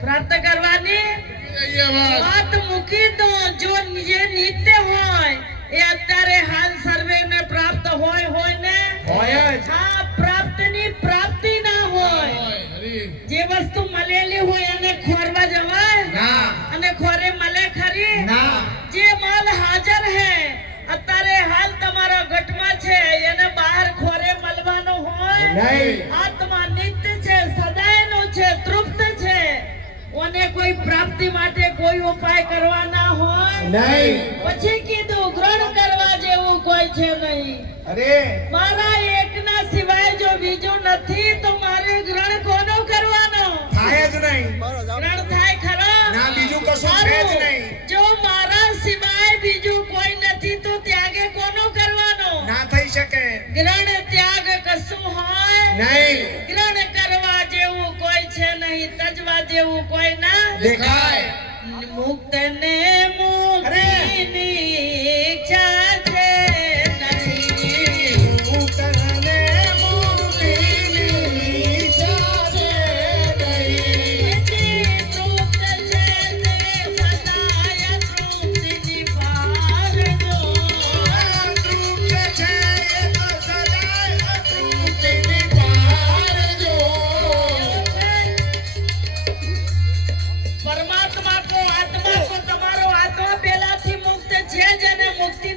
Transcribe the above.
प्राप्त करवानी बात मुकी दो जो ये नित्य होय ए अत्यारे हाल सर्वे में प्राप्त होय ने हाँ प्राप्ति ना होय जे वस्तु मलेली होय अने खोरवा जवाय अने खोरे मले खरी जे माल हाजर है अत्यारे हाल तमारा घटमा छे एने बाहर खोरे मलवानो होय आत्मा नित्य छे सदायनो छे तृप्त छे ओने कोई प्राप्ति माटे कोई उपाय करवा ना होय नहीं પછી કીધું ગ્રહણ કરવા જેવું કોઈ છે નહીં અરે મારા એકના સિવાય જો બીજો નથી તો મારે ગ્રહણ કોનો કરવાનો થાય જ નહીં ગ્રહણ થાય ખરો ના બીજું કશું છે જ નહીં જો મારા સિવાય બીજું કોઈ નથી તો ત્યાગે કોનો કરવાનો ના થઈ શકે ગ્રહણ ત્યાગ કશું હોય નહીં ગ્રહણ કરવા જેવું કોઈ છે નહીં તજવા જેવું કોઈ ના દેખાય મુક્ત ને મુક્તિની ઈચ્છા છે નહીં મુક્ત ને મુક્તિની ઈચ્છા છે નહીં તૃપ્ત છે તે સદાય તૃપ્તિની પાર જો તૃપ્ત છે એ તો સદાય તૃપ્તિની પાર જો परमात्मा को आत्मा को તમારો આત્મા પહેલાથી મુક્ત છે જ અને મુક્તિ